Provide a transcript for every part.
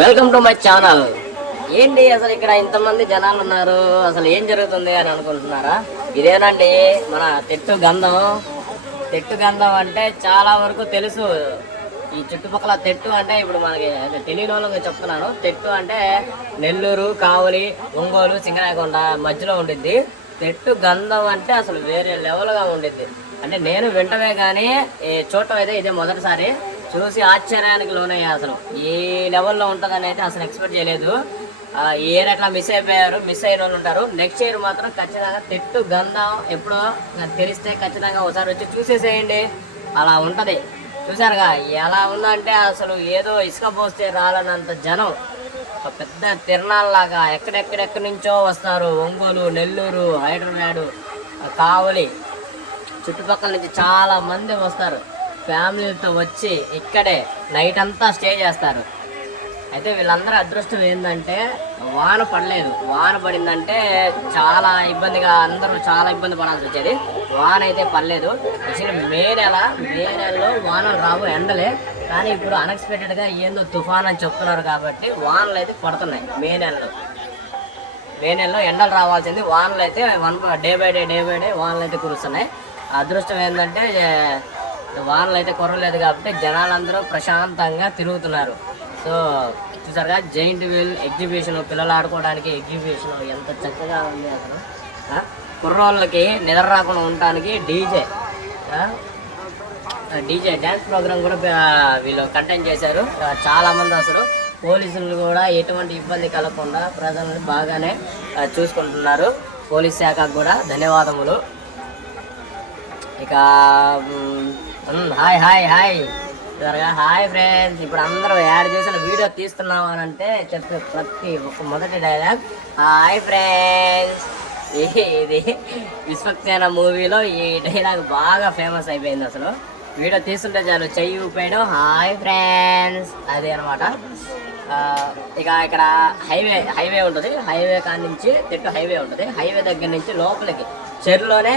Welcome to my channel. ఏంటి అసలు ఇక్కడ ఇంతమంది జనాలు ఉన్నారు? అసలు ఏం జరుగుతుంది అని అనుకుంటున్నారా? ఇదేనండి మన తెట్టు గంధం. తెట్టు గంధం అంటే చాలా వరకు తెలుసు. ఈ చుట్టుపక్కల తెట్టు అంటే ఇప్పుడు మనకి తెలియని వాళ్ళకి చెప్తున్నాను. తెట్టు అంటే నెల్లూరు కావలి ఒంగోలు సింగనాయకొండ మధ్యలో ఉండిద్ది. తెట్టు గంధం అంటే అసలు వేరే లెవెల్గా ఉండిద్ది. అంటే నేను వింటమే కానీ చూడటం అయితే ఇదే మొదటిసారి. చూసి ఆశ్చర్యానికి లోనయ్యా అసలు. ఏ లెవెల్లో ఉంటుందని అయితే అసలు ఎక్స్పెక్ట్ చేయలేదు. ఆ, ఇయర్ అట్లా మిస్ అయిపోయారు మిస్ అయిన వాళ్ళు ఉంటారు. నెక్స్ట్ ఇయర్ మాత్రం ఖచ్చితంగా తెట్టు గంధం ఎప్పుడో తెలిస్తే ఖచ్చితంగా ఒకసారి వచ్చి చూసేసేయండి. అలా ఉంటుంది. చూసారుగా ఎలా ఉందంటే అసలు ఏదో ఇసుక పోస్తే రాలనంత జనం. ఒక పెద్ద తిరణాల్లాగా ఎక్కడెక్కడెక్కడి నుంచో వస్తారు. ఒంగోలు నెల్లూరు హైదరాబాదు కావలి. చుట్టుపక్కల నుంచి చాలా మంది వస్తారు. ఫ్యామిలీతో వచ్చి ఇక్కడే నైట్ అంతా స్టే చేస్తారు. అయితే వీళ్ళందరూ అదృష్టం ఏంటంటే వాన పడలేదు. వాన పడిందంటే చాలా ఇబ్బందిగా అందరూ చాలా ఇబ్బంది పడాల్సి వచ్చేది. వాన అయితే పడలేదు. యాక్చువల్లీ మే నెల మే నెలలో వానలు రావు ఎండలే. కానీ ఇప్పుడు అన్ఎక్స్పెక్టెడ్గా ఏందో తుఫాన్ అని చెప్తున్నారు కాబట్టి వానలు అయితే పడుతున్నాయి మే నెలలో. మే నెలలో ఎండలు రావాల్సింది. వానలు అయితే one day by day day by day వానలు అయితే కురుస్తున్నాయి. అదృష్టం ఏంటంటే వానలు అయితే కురవలేదు కాబట్టి జనాలందరూ ప్రశాంతంగా తిరుగుతున్నారు. సో చూసారుగా జైంట్ వీల్ ఎగ్జిబిషన్ పిల్లలు ఆడుకోవడానికి ఎగ్జిబిషన్ ఎంత చక్కగా ఉంది అసలు. కుర్రోళ్ళకి నిద్ర రాకుండా ఉండటానికి డీజే. డీజే డ్యాన్స్ ప్రోగ్రామ్ కూడా వీళ్ళు కంటెంట్ చేశారు. చాలామంది అసలు పోలీసులు కూడా ఎటువంటి ఇబ్బంది కలగకుండా ప్రజలను బాగానే చూసుకుంటున్నారు. పోలీస్ శాఖకు కూడా ధన్యవాదములు. ఇక హాయ్ హాయ్ హాయ్. త్వరగా హాయ్ ఫ్రెండ్స్. ఇప్పుడు అందరూ యాడ్ చేసిన వీడియో తీస్తున్నాం అని అంటే చెప్పే ప్రతి ఒక్క మొదటి డైలాగ్ హాయ్ ఫ్రెండ్స్. ఇది విశ్వక్సేన మూవీలో ఈ డైలాగ్ బాగా ఫేమస్ అయిపోయింది అసలు. వీడియో తీస్తుంటే చాలు చెయ్యి ఊపాయడం హాయ్ ఫ్రెండ్స్. అదే అనమాట ఇక ఇక్కడ హైవే హైవే ఉంటుంది. హైవే కాడి నుంచి తిట్టు హైవే ఉంటుంది. హైవే దగ్గర నుంచి లోపలికి చెరులోనే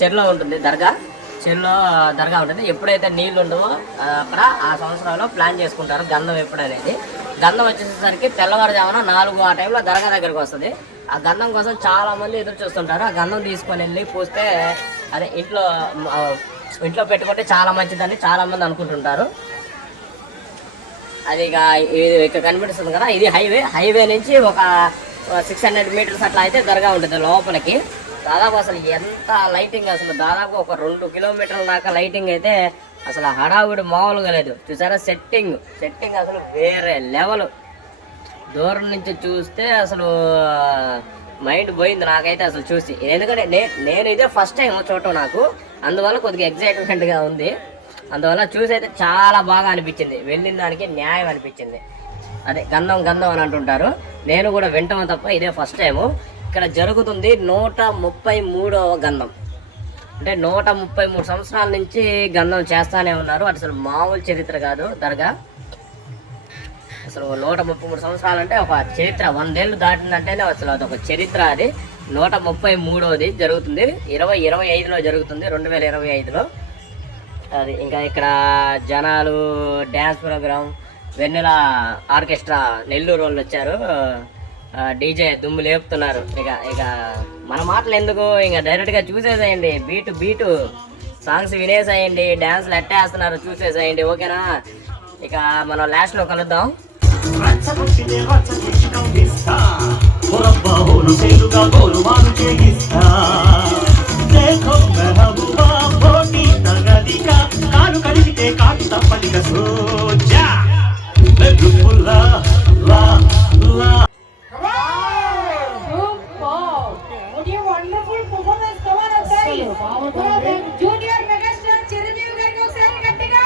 చెరులో ఉంటుంది దర్గా. చెరులో దర్గా ఉంటుంది. ఎప్పుడైతే నీళ్ళు ఉండవో అక్కడ ఆ సంవత్సరంలో ప్లాన్ చేసుకుంటారు గంధం ఎప్పుడు అనేది. గంధం వచ్చేసరికి తెల్లవారుజామున నాలుగు ఆ టైంలో దర్గా దగ్గరికి వస్తుంది. ఆ గంధం కోసం చాలా మంది ఎదురు చూస్తుంటారు. ఆ గంధం తీసుకొని వెళ్ళి పూస్తే అదే ఇంట్లో ఇంట్లో పెట్టుకుంటే చాలా మంచిదని చాలామంది అనుకుంటుంటారు. అది ఇక ఇక్కడ కనిపిస్తుంది కదా ఇది హైవే హైవే నుంచి ఒక సిక్స్ హండ్రెడ్ మీటర్స్ అట్లా అయితే దొరగా ఉంటుంది లోపలికి. దాదాపు అసలు ఎంత లైటింగ్ అసలు దాదాపు ఒక రెండు కిలోమీటర్ల దాకా లైటింగ్ అయితే అసలు హడావుడి మామూలుగా లేదు. చూసారా సెట్టింగ్ సెట్టింగ్ అసలు వేరే లెవెల్ దూరం నుంచి చూస్తే అసలు మైండ్ పోయింది నాకైతే అసలు చూసి. ఎందుకంటే నే నేను ఇదే ఫస్ట్ టైం చూడటం నాకు. అందువల్ల కొద్దిగా ఎగ్జైట్మెంట్గా ఉంది. అందువల్ల చూసి అయితే చాలా బాగా అనిపించింది. వెళ్ళిన దానికి న్యాయం అనిపించింది. అదే గంధం గంధం అని అంటుంటారు. నేను కూడా వింటాం తప్ప ఇదే ఫస్ట్ టైము ఇక్కడ జరుగుతుంది నూట ముప్పై మూడవ గంధం. అంటే నూట ముప్పై మూడు సంవత్సరాల నుంచి గంధం చేస్తానే ఉన్నారు. అది అసలు మామూలు చరిత్ర కాదు. దర్గా. అసలు నూట ముప్పై మూడు సంవత్సరాలు అంటే ఒక చరిత్ర. వందేళ్ళు దాటిందంటేనే అసలు అదొక చరిత్ర అది. నూట ముప్పై మూడవది జరుగుతుంది. ఇరవై ఇరవై ఐదులో జరుగుతుంది. రెండు వేల ఇరవై ఐదులో. అది ఇంకా ఇక్కడ జనాలు dance programme Vennela orchestra Nellore వాళ్ళు వచ్చారు. డీజే దుమ్ము లేపుతున్నారు. ఇక ఇక మన మాటలు ఎందుకు? ఇంకా డైరెక్ట్గా చూసేసేయండి. Beat beat. సాంగ్స్ వినేసేయండి. డ్యాన్స్లు ఎట్టేస్తున్నారు చూసేసేయండి. ఓకేనా? ఇక మనం లాస్ట్లో కలుద్దాం. రచ్చగొట్టితే కాటు తప్పనిక సోజా మెదుపుల్లా లా లా What a wonderful performance. Come on, Akshay. Junior megastar Chiranjeevi గారికి ఒకసారి గట్టిగా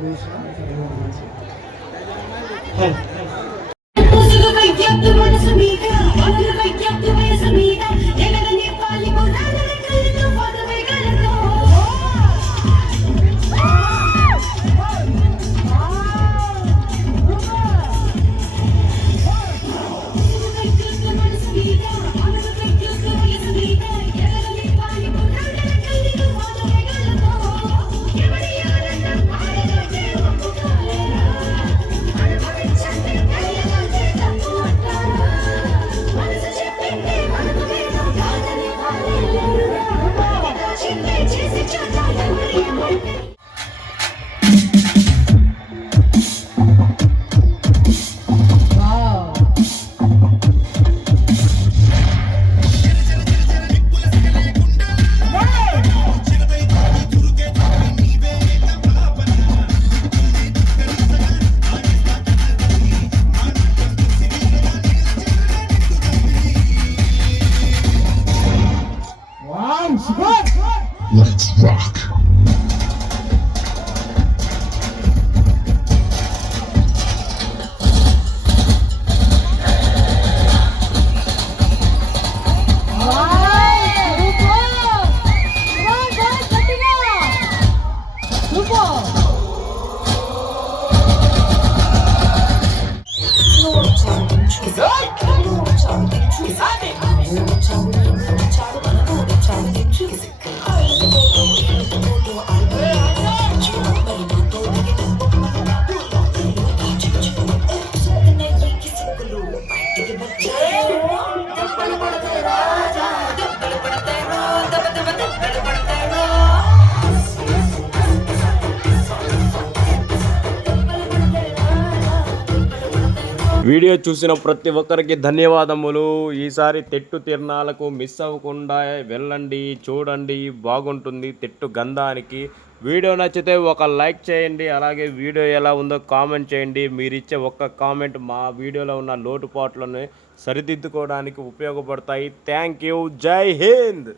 పూసులు Let's rock. వీడియో చూసిన ప్రతి ఒక్కరికి ధన్యవాదములు. ఈసారి తెట్టు తిరణాలకు మిస్ అవ్వకుండా వెళ్ళండి చూడండి బాగుంటుంది తెట్టు గంధానికి. వీడియో నచ్చితే ఒక లైక్ చేయండి అలాగే వీడియో ఎలా ఉందో కామెంట్ చేయండి. మీరు ఇచ్చే ఒక్క కామెంట్ మా వీడియోలో ఉన్న లోటుపాట్లను సరిదిద్దుకోవడానికి ఉపయోగపడతాయి. Thank you. జై హింద్!